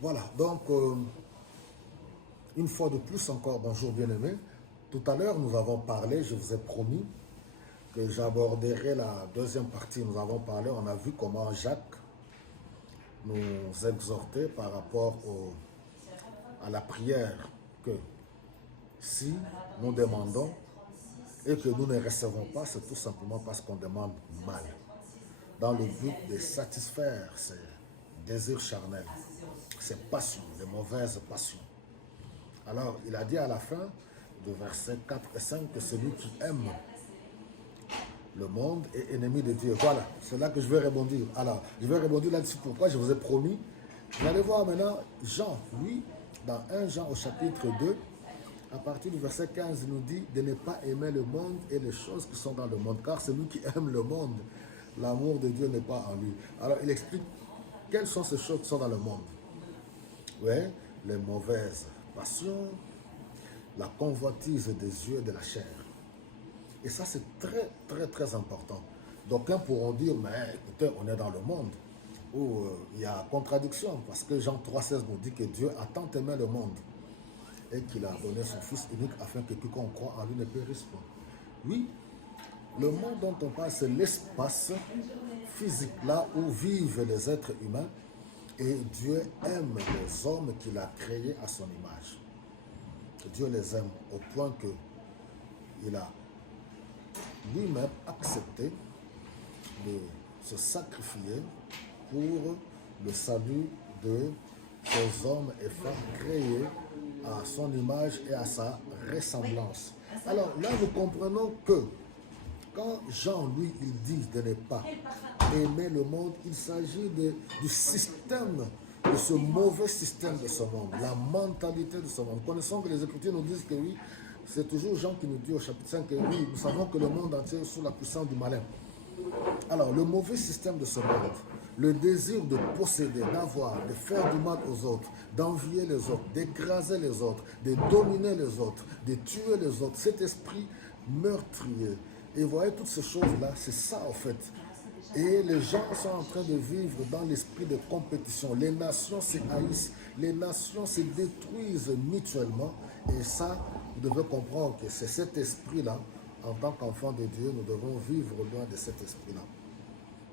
Voilà, donc, une fois de plus encore, bonjour bien-aimés. Tout à l'heure, nous avons parlé, je vous ai promis que j'aborderai la deuxième partie. Nous avons parlé, on a vu comment Jacques nous exhortait par rapport à la prière, que si nous demandons et que nous ne recevons pas, c'est tout simplement parce qu'on demande mal, dans le but de satisfaire ses désirs charnels, ses passions, les mauvaises passions. Alors, il a dit à la fin de versets 4 et 5 que celui qui aime le monde est ennemi de Dieu. Voilà, c'est là que je vais rebondir. Alors, je vais rebondir là-dessus. Pourquoi je vous ai promis. Vous allez voir maintenant Jean, lui, dans 1 Jean au chapitre 2, à partir du verset 15, il nous dit de ne pas aimer le monde et les choses qui sont dans le monde. Car celui qui aime le monde, l'amour de Dieu n'est pas en lui. Alors, il explique quelles sont ces choses qui sont dans le monde. Oui, les mauvaises passions, la convoitise des yeux et de la chair. Et ça, c'est très, très, très important. D'aucuns pourront dire, mais écoutez, on est dans le monde où il y a contradiction, parce que Jean 3,16 nous dit que Dieu a tant aimé le monde et qu'il a donné son Fils unique afin que quiconque croit en lui ne périsse pas. Oui, le monde dont on parle, c'est l'espace physique, là où vivent les êtres humains, et Dieu aime les hommes qu'il a créés à son image. Dieu les aime au point qu'il a lui-même accepté de se sacrifier pour le salut de ces hommes et femmes créés à son image et à sa ressemblance. Alors là, nous comprenons que quand Jean, lui, il dit de ne pas aimer le monde, il s'agit du système, de ce mauvais système de ce monde, la mentalité de ce monde. Connaissons que les Écritures nous disent que oui, c'est toujours Jean qui nous dit au chapitre 5 que oui, nous savons que le monde entier est sous la puissance du malin. Alors, le mauvais système de ce monde, le désir de posséder, d'avoir, de faire du mal aux autres, d'envier les autres, d'écraser les autres, de dominer les autres, de tuer les autres, cet esprit meurtrier. Et vous voyez, toutes ces choses-là, c'est ça en fait. Et les gens sont en train de vivre dans l'esprit de compétition. Les nations se haïssent, les nations se détruisent mutuellement. Et ça, vous devez comprendre que c'est cet esprit-là, en tant qu'enfant de Dieu, nous devons vivre loin de cet esprit-là.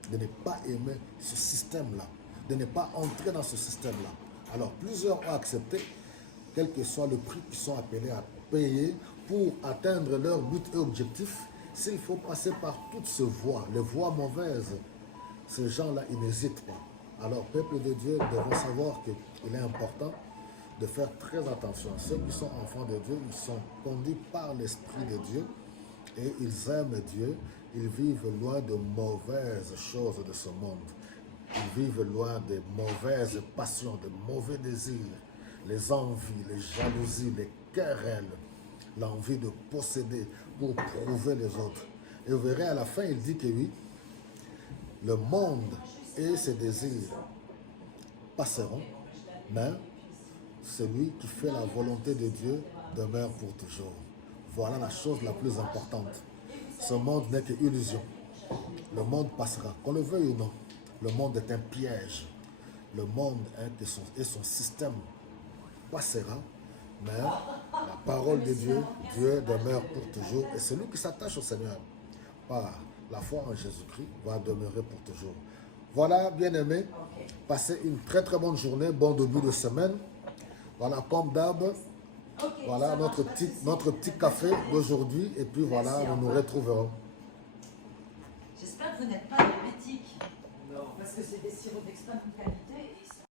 De ne pas aimer ce système-là, de ne pas entrer dans ce système-là. Alors, plusieurs ont accepté, quel que soit le prix qu'ils sont appelés à payer pour atteindre leur but et objectif. S'il faut passer par toutes ces voies, les voies mauvaises, ces gens-là, ils n'hésitent pas. Alors, peuple de Dieu, devons savoir qu'il est important de faire très attention. Ceux qui sont enfants de Dieu, ils sont conduits par l'Esprit de Dieu et ils aiment Dieu. Ils vivent loin de mauvaises choses de ce monde. Ils vivent loin des mauvaises passions, des mauvais désirs, les envies, les jalousies, les querelles, l'envie de posséder pour prouver les autres. Et vous verrez à la fin, il dit que oui, le monde et ses désirs passeront, mais celui qui fait la volonté de Dieu demeure pour toujours. Voilà la chose la plus importante. Ce monde n'est qu'illusion. Le monde passera, qu'on le veuille ou non. Le monde est un piège. Le monde et son système passera, mais la parole de Dieu, Dieu demeure pour toujours. Et celui qui s'attache au Seigneur par la foi en Jésus-Christ va demeurer pour toujours. Voilà, bien-aimés, passez une très très bonne journée, bon début de semaine. Voilà, comme d'hab, voilà notre petit café d'aujourd'hui. Et puis voilà, nous nous retrouverons. J'espère que vous n'êtes pas diabétique. Non. Parce que c'est des sirops d'extrême qualité.